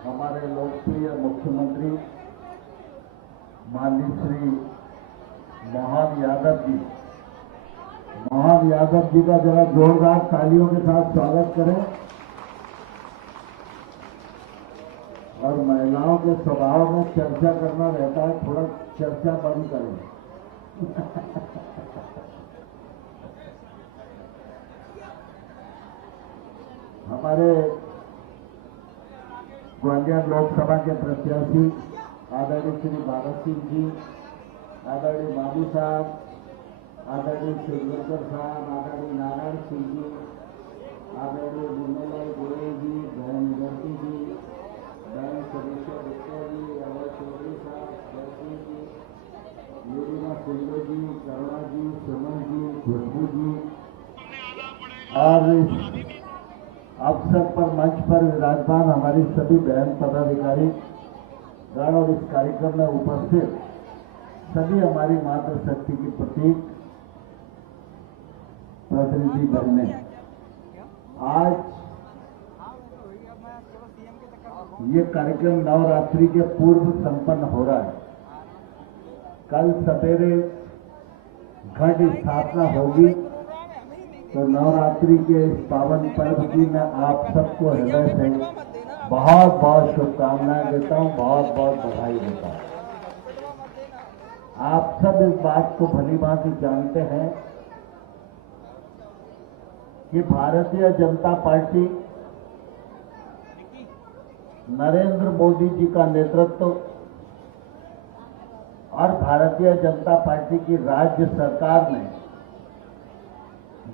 हमारे लोकप्रिय मुख्यमंत्री माननीय श्री मोहन यादव जी का जरा जोरदार तालियों के साथ स्वागत करें। और महिलाओं के स्वभाव में चर्चा करना रहता है, थोड़ा चर्चा बंद करें। हमारे ग्वालियर लोकसभा के प्रत्याशी आदरणीय श्री भारत सिंह जी, आदरणीय बाबू साहब, आदरणीय शिवशंकर साहब, आदरणीय नारायण सिंह जी, आदरणीय विमललाल गोयल जी, बहन निगर्ती जी, बहन सदस्य गुप्ता जी, अभय चौधरी साहब, जयसिंह जी, यूरिमा सिंधु जी, करुणा जी, सुमन जी, खुशबू जी, और अवसर पर मंच पर विराजमान हमारी सभी बहन पदाधिकारी गण और इस कार्यक्रम में उपस्थित सभी हमारी मातृशक्ति की प्रतीक प्रतिनिधि बहनें, आज ये कार्यक्रम नवरात्रि के पूर्व संपन्न हो रहा है। कल सवेरे घट स्थापना होगी, तो नवरात्रि के इस पावन पर्व की मैं आप सबको हृदय से बहुत बहुत शुभकामनाएं देता हूं, बहुत बहुत बधाई देता हूं। आप सब इस बात को भली भांति जानते हैं कि भारतीय जनता पार्टी नरेंद्र मोदी जी का नेतृत्व और भारतीय जनता पार्टी की राज्य सरकार ने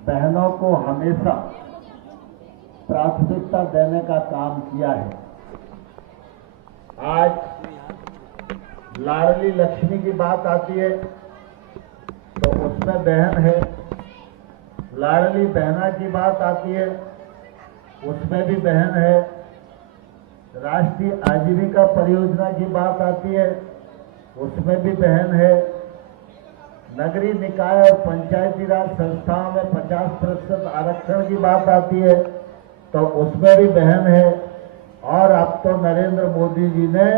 बहनों को हमेशा प्राथमिकता देने का काम किया है। आज लाडली लक्ष्मी की बात आती है तो उसमें बहन है, लाडली बहना की बात आती है उसमें भी बहन है, राष्ट्रीय आजीविका परियोजना की बात आती है उसमें भी बहन है, नगरीय निकाय और पंचायती राज संस्थाओं में 50% आरक्षण की बात आती है तो उसमें भी बहन है। और अब तो नरेंद्र मोदी जी ने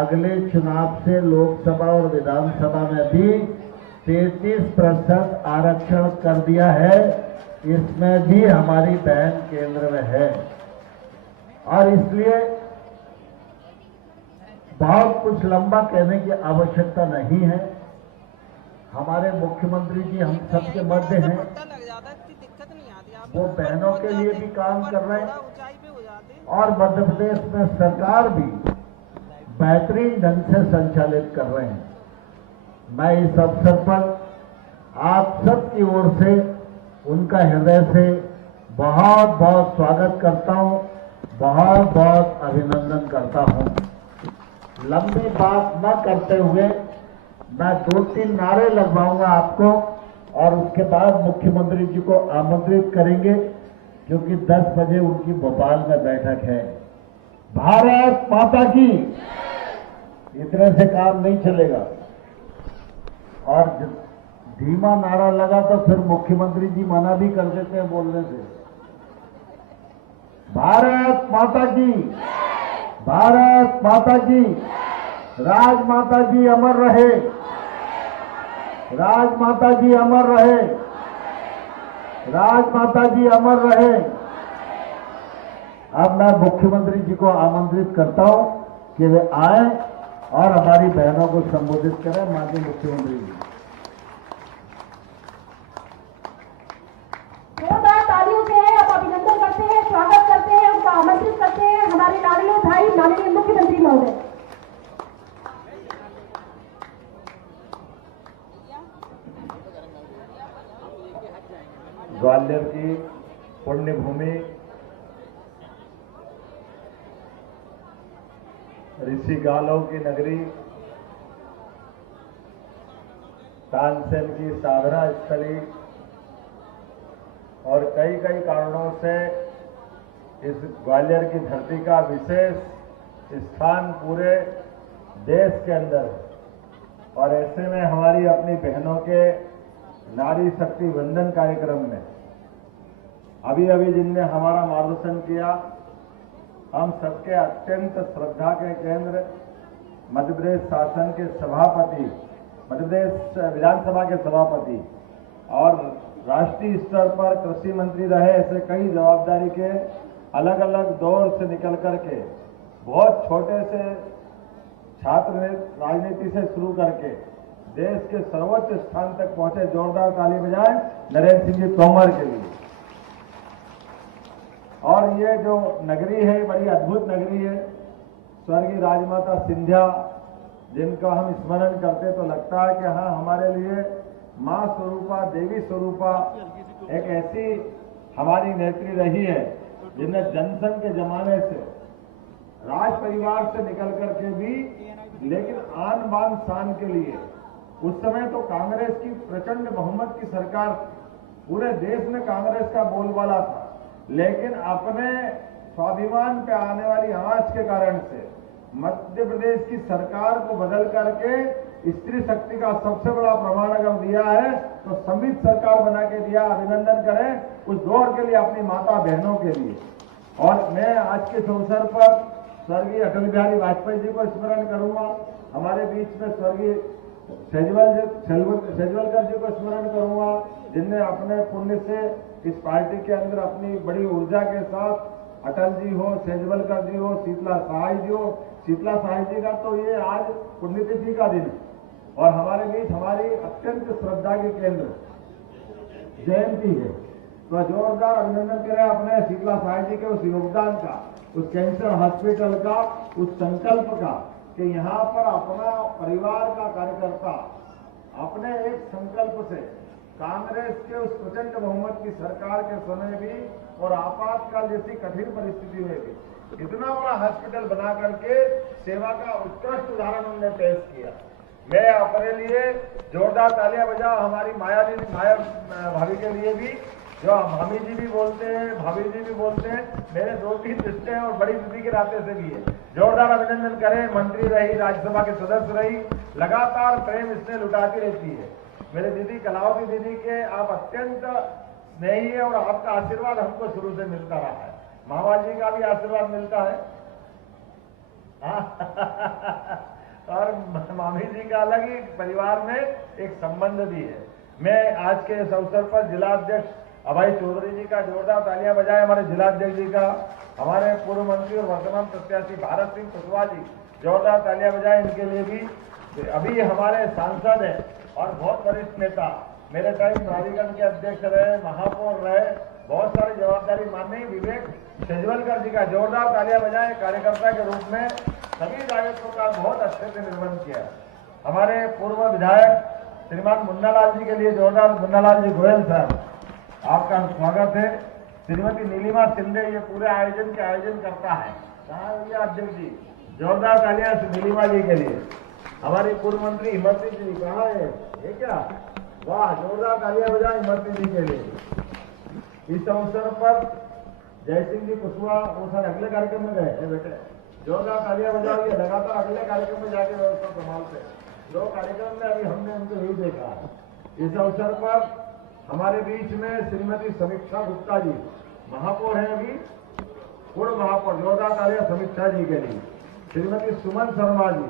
अगले चुनाव से लोकसभा और विधानसभा में भी 33% आरक्षण कर दिया है, इसमें भी हमारी बहन केंद्र में है। और इसलिए बहुत कुछ लंबा कहने की आवश्यकता नहीं है। हमारे मुख्यमंत्री जी हम सबके मध्य हैं, वो बहनों के लिए भी काम कर रहे हैं और मध्य प्रदेश में सरकार भी बेहतरीन ढंग से संचालित कर रहे हैं। मैं इस अवसर पर आप सबकी ओर से उनका हृदय से बहुत बहुत स्वागत करता हूं, बहुत बहुत अभिनंदन करता हूं। लंबी बात न करते हुए मैं 2-3 नारे लगवाऊंगा आपको और उसके बाद मुख्यमंत्री जी को आमंत्रित करेंगे, क्योंकि 10 बजे उनकी भोपाल में बैठक है। भारत माता की, इतने से काम नहीं चलेगा। और धीमा नारा लगा तो फिर मुख्यमंत्री जी मना भी कर देते हैं बोलने से। भारत माता की, भारत माता की, राजमाता जी अमर रहे, राजमाता जी अमर रहे, राजमाता जी अमर रहे। अब मैं मुख्यमंत्री जी को आमंत्रित करता हूं कि वे आए और हमारी बहनों को संबोधित करें। माननीय मुख्यमंत्री जी, जोरदार तालियों से आप अभिनंदन करते हैं, स्वागत करते हैं, उनको आमंत्रित करते हैं हमारे लाडले भाई माननीय मुख्यमंत्री महोदय। ग्वालियर की पुण्य भूमि ऋषि गालों की नगरी, तानसेन की साधना स्थली और कई कई कारणों से इस ग्वालियर की धरती का विशेष स्थान पूरे देश के अंदर है। और ऐसे में हमारी अपनी बहनों के नारी शक्ति वंदन कार्यक्रम में अभी अभी जिनने हमारा मार्गदर्शन किया हम सबके अत्यंत श्रद्धा के केंद्र मध्य प्रदेश शासन के सभापति, मध्य प्रदेश विधानसभा के सभापति और राष्ट्रीय स्तर पर कृषि मंत्री रहे, ऐसे कई जवाबदारी के अलग अलग दौर से निकल करके बहुत छोटे से छात्र राजनीति से शुरू करके देश के सर्वोच्च स्थान तक पहुंचे। जोरदार ताली बजाएं नरेंद्र सिंह जी तोमर के लिए। और ये जो नगरी है, बड़ी अद्भुत नगरी है। स्वर्गीय राजमाता सिंधिया, जिनका हम स्मरण करते तो लगता है कि हाँ, हमारे लिए मां स्वरूपा, देवी स्वरूपा एक ऐसी हमारी नेत्री रही है जिन्हें जनसंघ के जमाने से राज परिवार से निकल करके भी, लेकिन आन बान शान के लिए, उस समय तो कांग्रेस की प्रचंड बहुमत की सरकार, पूरे देश में कांग्रेस का बोलबाला था, लेकिन अपने स्वाभिमान पे आने वाली आंच के कारण से मध्य प्रदेश की सरकार को बदल करके स्त्री शक्ति का सबसे बड़ा प्रमाण अगर दिया है तो संवित सरकार बना के दिया। अभिनंदन करें उस दौर के लिए, अपनी माता बहनों के लिए। और मैं आज के इस अवसर पर स्वर्गीय अटल बिहारी वाजपेयी जी को स्मरण करूंगा। हमारे बीच में स्वर्गीय सेजवलकर जी को स्मरण करूंगा, जिनने अपने पुण्य से इस पार्टी के अंदर अपनी बड़ी ऊर्जा के साथ, अटल जी हो, सेजवलकर जी हो, शीतला सहाय जी हो। शीतला सहाय जी का तो ये आज पुण्यतिथि का दिन है और हमारे बीच हमारी अत्यंत श्रद्धा के केंद्र जयंती है। तो जोरदार अभिनंदन करें अपने शीतला सहाय जी के उस योगदान का, उस कैंसर हॉस्पिटल का, उस संकल्प का कि यहाँ पर अपना परिवार का कार्यकर्ता अपने एक संकल्प से कांग्रेस के उस प्रचंड बहुमत की सरकार के समय भी और आपातकाल जैसी कठिन परिस्थिति में भी इतना बड़ा हॉस्पिटल बना करके सेवा का उत्कृष्ट उदाहरण उन्होंने पेश किया। मैं अपने लिए जोरदार तालियां बजाओ हमारी माया भाभी के लिए भी, जो मामी जी भी बोलते हैं, भाभी जी भी बोलते हैं, मेरे 2-3 रिश्ते हैं और बड़ी दीदी के नाते से भी है। जोरदार अभिनंदन करें। मंत्री रही, राज्यसभा के सदस्य रही, लगातार प्रेम इसने लुटाती रहती है। मेरे दीदी कलावती दीदी के आप अत्यंत स्नेही है और आपका आशीर्वाद हमको शुरू से मिलता रहा है। मामा जी का भी आशीर्वाद मिलता है और मामी जी का अलग ही परिवार में एक संबंध भी है। मैं आज के इस अवसर पर जिला अध्यक्ष अभय चौधरी जी का जोरदार तालियां बजाएं, हमारे जिलाध्यक्ष जी का, हमारे पूर्व मंत्री और वर्तमान प्रत्याशी भारत सिंह कुशवाहा जी, जोरदार तालियां बजाएं इनके लिए भी। अभी हमारे सांसद हैं और बहुत वरिष्ठ नेता, मेरे टाइम प्राधिकरण के अध्यक्ष रहे, महापौर रहे, बहुत सारी जवाबदारी माननीय विवेक सेजवलकर जी का जोरदार तालियां बजाएं। कार्यकर्ता के रूप में सभी दायित्वों का बहुत अच्छे से निर्वहन किया। हमारे पूर्व विधायक श्रीमान मुन्नालाल जी के लिए जोरदार, मुन्नालाल जी गोयल साहब आपका स्वागत है। श्रीमती नीलिमा शिंदे ये पूरे आयोजन के आयोजन करता है। कहाँ है अध्यक्ष जी? जोरदार तालियां नीलिमा जी के लिए। हमारी पूर्व मंत्री हिमंती जी कहाँ है? ये क्या? वाह, जोरदार तालियां बजाएं हिमंती जी के लिए। इस अवसर पर जयसिंह जी कुशवाहा वो सर अगले कार्यक्रम में गए बेटे, जोरदार तालियां बजाओ। ये लगातार अगले कार्यक्रम में जाके व्यवस्था संभालते। 2 कार्यक्रम में अभी हमने उनको यही देखा। इस अवसर पर हमारे बीच में श्रीमती समीक्षा गुप्ता जी, महापौर है अभी, पूर्व महापौर, जोरदार तालियां समीक्षा जी के लिए। श्रीमती सुमन शर्मा जी,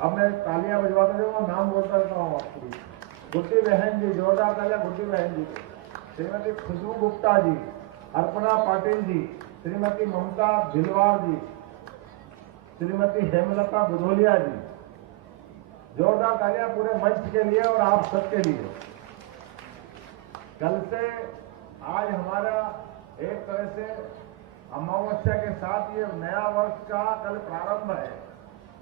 अब मैं तालियां बजवाते जाऊंगा, नाम बोलता रहता हूँ आपको। गुड्डी बहन जी, जोरदार तालियां गुड्डी बहन जी। श्रीमती खुशबू गुप्ता जी, अर्पणा पाटिल जी, श्रीमती ममता भिलवार जी, श्रीमती हेमलता बुधोलिया जी, जोरदार तालियां पूरे मंच के लिए और आप सबके लिए। कल से आज हमारा एक तरह से अमावस्या के साथ ये नया वर्ष का कल प्रारंभ है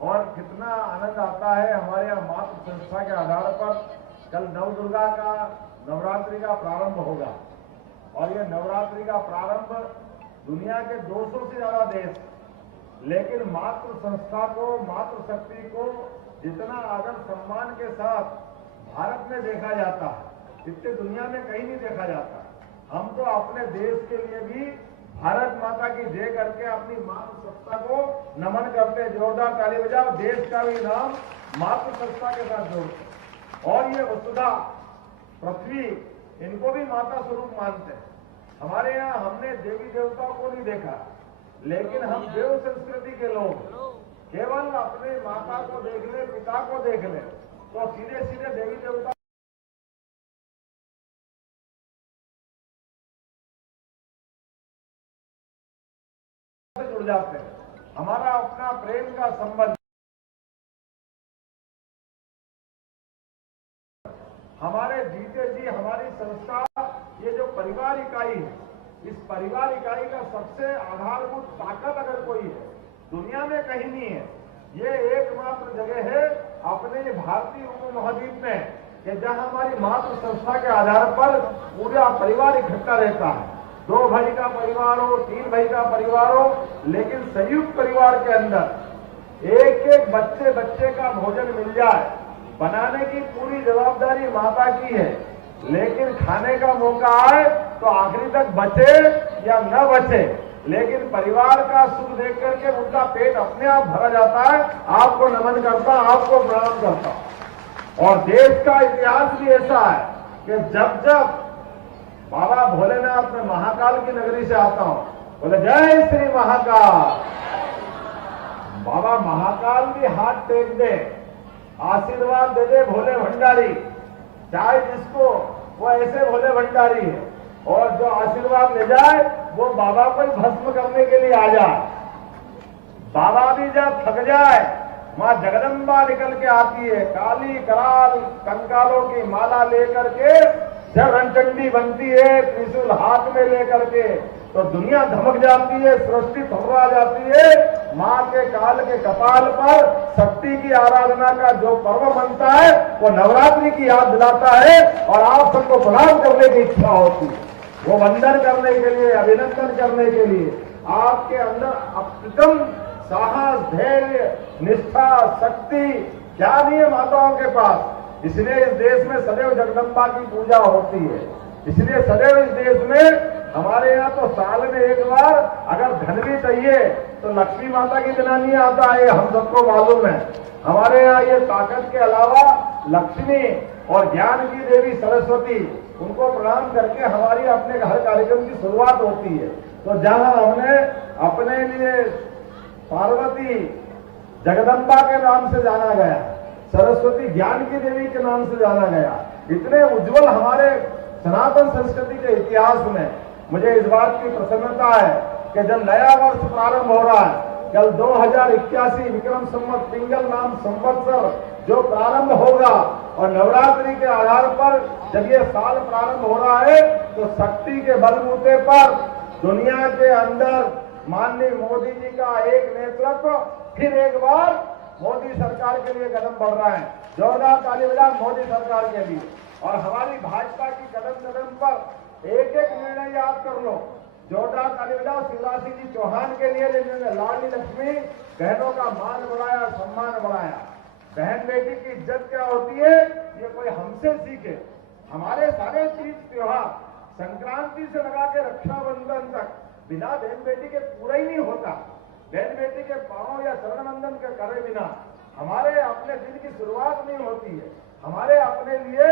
और कितना आनंद आता है। हमारे यहाँ मातृ संस्था के आधार पर कल नवदुर्गा का नवरात्रि का प्रारंभ होगा और ये नवरात्रि का प्रारंभ दुनिया के 200 से ज्यादा देश, लेकिन मातृ संस्था को, मातृ शक्ति को जितना आदर सम्मान के साथ भारत में देखा जाता है, इतने दुनिया में कहीं नहीं देखा जाता। हम तो अपने देश के लिए भी भारत माता की जय करके अपनी मातृ सत्ता को नमन करते। जोरदार ताली बजाओ। देश का भी नाम मातृ सत्ता के साथ जोड़ते। और ये वसुधा पृथ्वी, इनको भी माता स्वरूप मानते हैं। हमारे यहाँ हमने देवी देवताओं को नहीं देखा, लेकिन हम देव संस्कृति के लोग केवल अपने माता को देख ले, पिता को देख ले, तो सीधे सीधे देवी देवता से जुड़ जाते हैं। हमारा अपना प्रेम का संबंध, हमारे जीते जी हमारी संस्था, ये जो परिवार इकाई है, इस परिवार इकाई का सबसे आधारभूत ताकत अगर कोई है दुनिया में कहीं नहीं है। ये एकमात्र जगह है अपने भारतीय उपमहाद्वीप में कि जहां हमारी मातृ संस्था के आधार पर पूरा परिवार इकट्ठा रहता है। 2 भाई का परिवार हो, 3 भाई का परिवार हो, लेकिन संयुक्त परिवार के अंदर एक एक बच्चे का भोजन मिल जाए, बनाने की पूरी जवाबदारी माता की है, लेकिन खाने का मौका आए तो आखिरी तक बचे या न बचे, लेकिन परिवार का सुख देख करके उनका पेट अपने आप भरा जाता है। आपको नमन करता, आपको प्रणाम करता। और देश का इतिहास भी ऐसा है कि जब जब बाबा भोलेनाथ में महाकाल की नगरी से आता हूं, बोले जय श्री महाकाल, बाबा महाकाल भी हाथ टेक दे, आशीर्वाद दे दे भोले भंडारी, चाहे जिसको वो ऐसे भोले भंडारी है, और जो आशीर्वाद ले जाए वो बाबा को ही भस्म करने के लिए आ जाए। बाबा भी जब थक जाए, मां जगदम्बा निकल के आती है, काली कराल कंकालों की माला लेकर के, जब रणचंडी बनती है त्रिशूल हाथ में लेकर के, तो दुनिया धमक जाती है, सृष्टि थर्रा जाती है। मां के काल के कपाल पर शक्ति की आराधना का जो पर्व बनता है वो नवरात्रि की याद दिलाता है, और आप सबको प्रणाम करने की इच्छा होती है, वो वंदन करने के लिए, अभिनंदन करने के लिए। आपके अंदर अप्रतिम साहस, धैर्य, निष्ठा, शक्ति क्या नहीं है माताओं के पास। इसलिए इस देश में सदैव जगदम्बा की पूजा होती है। इसलिए सदैव इस देश में हमारे यहाँ तो साल में एक बार अगर धन भी चाहिए तो लक्ष्मी माता की बिना नहीं आता है, हम सबको मालूम है। हमारे यहाँ ये ताकत के अलावा लक्ष्मी और ज्ञान की देवी सरस्वती, उनको प्रणाम करके हमारी अपने हर कार्यक्रम की शुरुआत होती है। तो जहां हमने अपने लिए पार्वती जगदम्बा के नाम से जाना गया, सरस्वती ज्ञान की देवी के नाम से जाना गया, इतने उज्जवल हमारे सनातन संस्कृति के इतिहास में, मुझे इस बात की प्रसन्नता है कि जब नया वर्ष प्रारंभ हो रहा है, कल 2081 विक्रम संवत पिंगल नाम संवत्सर जो प्रारंभ होगा, और नवरात्रि के आधार पर जब ये साल प्रारंभ हो रहा है, तो शक्ति के बलबूते पर दुनिया के अंदर माननीय मोदी जी का एक नेतृत्व फिर एक बार मोदी सरकार के लिए कदम बढ़ रहा है। जोरदार ताली बजाओ मोदी सरकार के लिए। और हमारी भाजपा की कदम कदम पर एक एक निर्णय याद कर लो। जोरदार ताली बजाओ शिवराज सिंह जी चौहान के लिए लाडली लक्ष्मी, बहनों का मान बढ़ाया, सम्मान बढ़ाया। बहन बेटी की इज्जत क्या होती है, ये कोई हमसे सीखे। हमारे सारे तीज त्योहार संक्रांति से लगा के रक्षाबंधन तक बिना बहन बेटी के पूरा ही नहीं होता। बहन बेटी के पांव या चरण वंदन के करे बिना हमारे अपने दिन की शुरुआत नहीं होती है। हमारे अपने लिए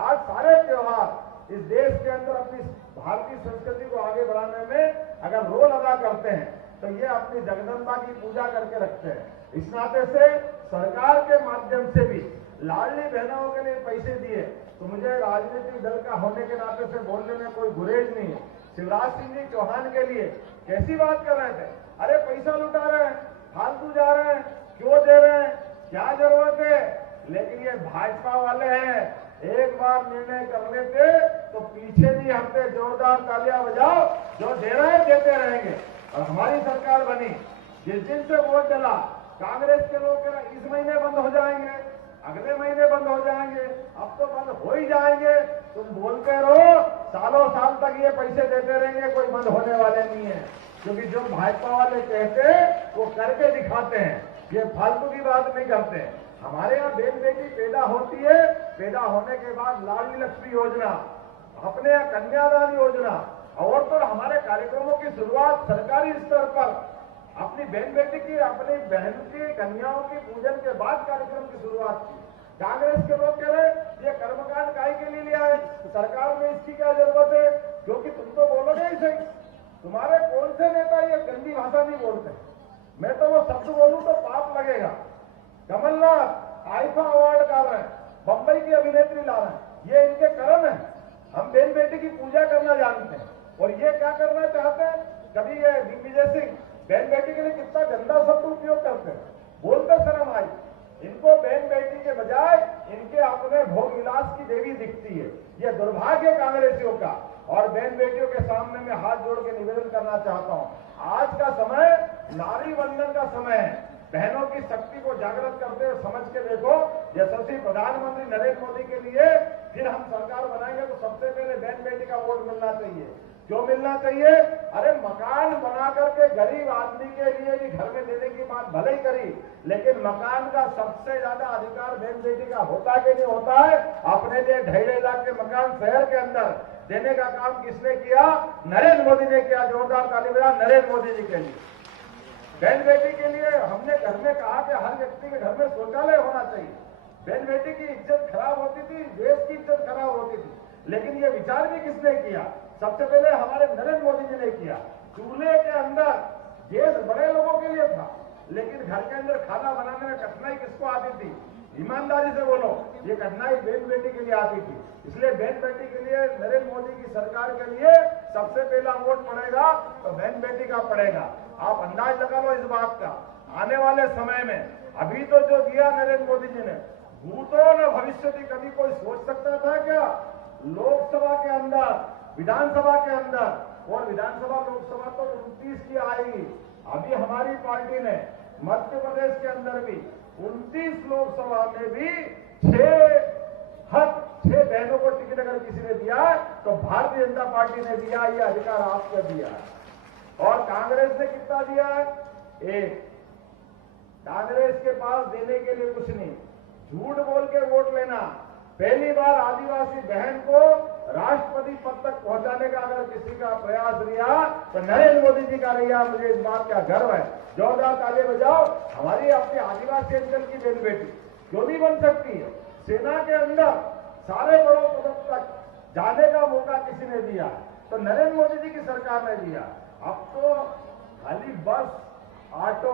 आज सारे त्योहार इस देश के अंदर अपनी भारतीय संस्कृति को आगे बढ़ाने में अगर रोल अदा करते हैं, तो ये अपनी जगदम्बा की पूजा करके रखते हैं। इस नाते से सरकार के माध्यम से भी लाडली बहनों के लिए पैसे दिए, तो मुझे राजनीतिक दल का होने के नाते से बोलने में कोई गुरेज नहीं है। शिवराज सिंह जी चौहान के लिए कैसी बात कर रहे थे, अरे पैसा लुटा रहे हैं, फालतू जा रहे हैं, क्यों दे रहे हैं, क्या जरूरत है। लेकिन ये भाजपा वाले हैं, एक बार निर्णय कर लेते तो पीछे नहीं हटते। जोरदार तालियां बजाओ, जो दे रहे हैं देते रहेंगे। और हमारी सरकार बनी, जिस दिन से वोट डला, कांग्रेस के लोग कह रहे इस महीने बंद हो जाएंगे, अगले महीने बंद हो जाएंगे, अब तो बंद हो ही जाएंगे। तुम बोलते रहो, सालों साल तक ये पैसे देते रहेंगे, कोई बंद होने वाले नहीं है। क्योंकि जो भाजपा वाले कहते हैं वो करके दिखाते हैं, ये फालतू की बात नहीं करते। हमारे यहाँ बहन बेटी पैदा होती है, पैदा होने के बाद लाडली लक्ष्मी योजना, अपने यहाँ कन्यादान योजना, और तो हमारे कार्यक्रमों की शुरुआत सरकारी स्तर पर अपनी बहन बेटी की, अपनी बहन की कन्याओं की पूजन के बाद कार्यक्रम की शुरुआत की। कांग्रेस के लोग कह रहे ये कर्मकांड काय के लिए लिया है, सरकार में इसकी क्या जरूरत है, क्योंकि तुम तो बोलोगे ही सही। तुम्हारे कौन से नेता ये गंदी भाषा नहीं बोलते? मैं तो वो शब्द बोलूं तो पाप लगेगा। कमलनाथ आईफा अवार्ड ला रहे हैं, बंबई की अभिनेत्री ला रहे हैं, ये इनके कर्म है। हम बहन बेटी की पूजा करना जानते हैं और ये क्या करना चाहते हैं? कभी ये दिग्विजय सिंह बहन बेटी के लिए कितना गंदा शब्द उपयोग करते हैं, बोलते शर्म आई। इनको बहन बेटी के बजाय इनके अपने भोग विलास की देवी दिखती है। ये दुर्भाग्य कांग्रेसियों का। और बहन बेटियों के सामने मैं हाथ जोड़ के निवेदन करना चाहता हूं, आज का समय नारी वंदन का समय है। बहनों की शक्ति को जागृत करते हुए समझ के देखो, यशस्वी प्रधानमंत्री नरेंद्र मोदी के लिए फिर हम सरकार बनाएंगे तो सबसे पहले बहन बेटी का वोट मिलना चाहिए। क्यों मिलना चाहिए? अरे मकान बना करके गरीब आदमी के लिए भी घर में देने की बात भले ही करी, लेकिन मकान का सबसे ज्यादा अधिकार बहन बेटी का होता कि नहीं होता है? अपने लिए 2.5 लाख के मकान शहर के अंदर देने का काम किसने किया? नरेंद्र मोदी ने किया। जोरदार ताली बजा नरेंद्र मोदी जी के लिए। बहन बेटी के लिए हमने घर में कहा कि हर व्यक्ति के घर में शौचालय होना चाहिए। बहन बेटी की इज्जत खराब होती थी, देश की इज्जत खराब होती थी, लेकिन ये विचार भी किसने किया? सबसे पहले हमारे नरेंद्र मोदी जी ने किया। चूल्हे के अंदर गैस बड़े लोगों के लिए था, लेकिन घर के अंदर खाना बनाने में कठिनाई किसको आती थी? ईमानदारी से बोलो, ये कठिनाई बहन बेटी के लिए आती थी। इसलिए बहन बेटी के लिए नरेंद्र मोदी की सरकार के लिए सबसे पहला वोट पड़ेगा तो बहन बेटी का पड़ेगा। आप अंदाज लगा लो इस बात का, आने वाले समय में अभी तो जो दिया नरेंद्र मोदी जी ने, भूतो न भविष्य की, कभी कोई सोच सकता था क्या? लोकसभा के अंदर, विधानसभा के अंदर, और विधानसभा लोकसभा तो 29 की आएगी। अभी हमारी पार्टी ने मध्य प्रदेश के अंदर भी 29 लोकसभा में भी 6 बहनों को टिकट अगर किसी ने दिया तो भारतीय जनता पार्टी ने दिया। ये अधिकार आपको दिया है। और कांग्रेस ने कितना दिया है? 1। कांग्रेस के पास देने के लिए कुछ नहीं, झूठ बोल के वोट लेना। पहली बार आदिवासी बहन को राष्ट्रपति पद तक पहुंचाने का अगर किसी का प्रयास रहा तो नरेंद्र मोदी जी का रहा। मुझे इस बात का गर्व है। जोरदार ताली बजाओ। हमारी अपने आदिवासी अंचल की बहन बेटी क्यों नहीं बन सकती है? सेना के अंदर सारे बड़ों पदों तक जाने का मौका किसी ने दिया तो नरेंद्र मोदी जी की सरकार ने दिया। अब तो खाली बस, ऑटो,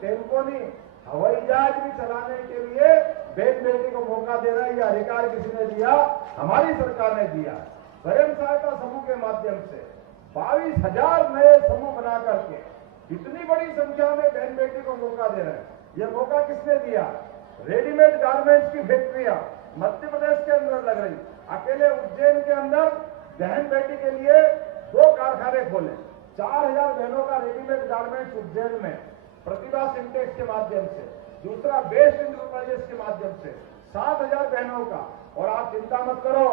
टेम्पो नहीं, हवाई जहाज भी चलाने के लिए बहन बेटी को मौका देना, यह अधिकार किसी ने दिया? हमारी सरकार ने दिया। स्वयं सहायता समूह के माध्यम से 22,000 नए समूह बना करके इतनी बड़ी संख्या में बहन बेटी को मौका दे रहे हैं। यह मौका किसने दिया? रेडीमेड गारमेंट्स की फैक्ट्रियां मध्य प्रदेश के अंदर लग रही। अकेले उज्जैन के अंदर बहन बेटी के लिए 2 कारखाने खोले। 4,000 बहनों का रेडीमेड गारमेंट्स उज्जैन में प्रतिभा सिंटेक्स के माध्यम से, दूसरा बेस्ट इंटरप्राइजेस के माध्यम से 7,000 बहनों का। और आप चिंता मत करो,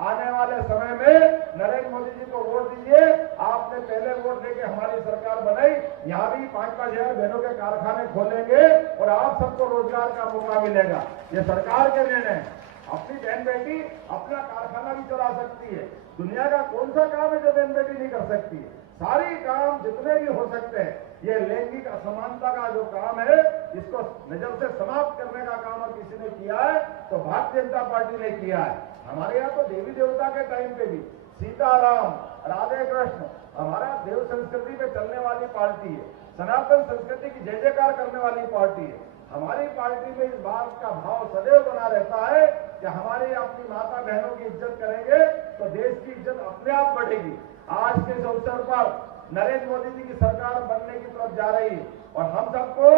आने वाले समय में नरेंद्र मोदी जी को वोट दीजिए। आपने पहले वोट देके हमारी सरकार बनाई, यहां भी 5-5 हजार बहनों के कारखाने खोलेंगे और आप सबको रोजगार का मौका मिलेगा। ये सरकार के निर्णय। अपनी बहन बेटी अपना कारखाना भी चला सकती है। दुनिया का कौन सा काम है जो बहन बेटी नहीं कर सकती है? सारी काम जितने भी हो सकते हैं। ये लैंगिक असमानता का जो काम है, इसको नजर से समाप्त करने का काम और किसी ने किया है तो भारतीय जनता पार्टी ने किया है। हमारे यहाँ तो देवी देवता के टाइम पे भी सीताराम, राधे कृष्ण, हमारा देव संस्कृति पे चलने वाली पार्टी है। सनातन संस्कृति की जय जयकार करने वाली पार्टी है। हमारी पार्टी में इस बात का भाव सदैव बना रहता है कि हमारी अपनी माता बहनों की इज्जत करेंगे तो देश की इज्जत अपने आप बढ़ेगी। आज के इस अवसर पर नरेंद्र मोदी जी की सरकार बनने की तरफ जा रही है और हम सबको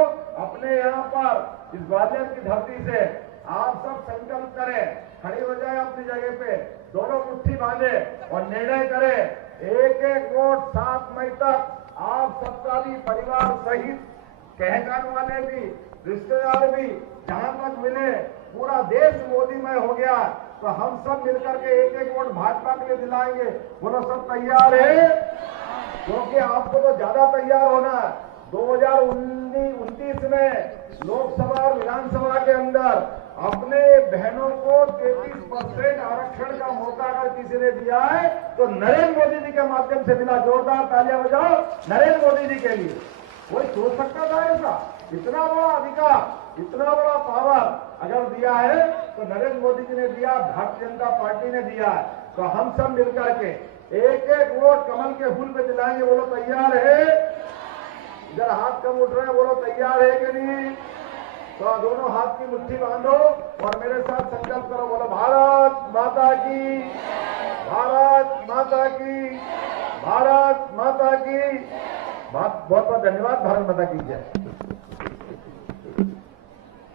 अपने यहाँ पर इस ग्वालियर की धरती से आप सब संकल्प करें, खड़ी हो जाए अपनी जगह पे, दोनों मुट्ठी बांधे और निर्णय करें 1-1 वोट 7 मई तक आप सबका भी परिवार सहित, कहचान वाले भी, रिश्तेदार भी, जहां तक मिले, पूरा देश मोदीमय हो गया तो हम सब मिलकर के 1-1 वोट भाजपा के लिए दिलाएंगे। बोलो सब तैयार है? क्योंकि आपको तो ज्यादा तैयार होना है। 2029 में लोकसभा और विधानसभा के अंदर अपने बहनों को 33% आरक्षण का मौका अगर किसी ने दिया है तो नरेंद्र मोदी जी के माध्यम से मिला। जोरदार तालियां बजाओ नरेंद्र मोदी जी के लिए। कोई सोच सकता था ऐसा? इतना बड़ा अधिकार, इतना बड़ा पावर अगर दिया है तो नरेंद्र मोदी जी ने दिया, भारतीय जनता पार्टी ने दिया है। तो हम सब मिलकर के एक एक वोट कमल के फूल पे दिलाएंगे। बोलो तैयार है? इधर हाथ कम उठ रहे हैं, बोलो तैयार है कि नहीं? तो दोनों हाथ की मुट्ठी बांधो और मेरे साथ संकल्प करो। बोलो भारत माता की, भारत माता की, भारत माता की। बहुत बहुत धन्यवाद। भारत माता की जय।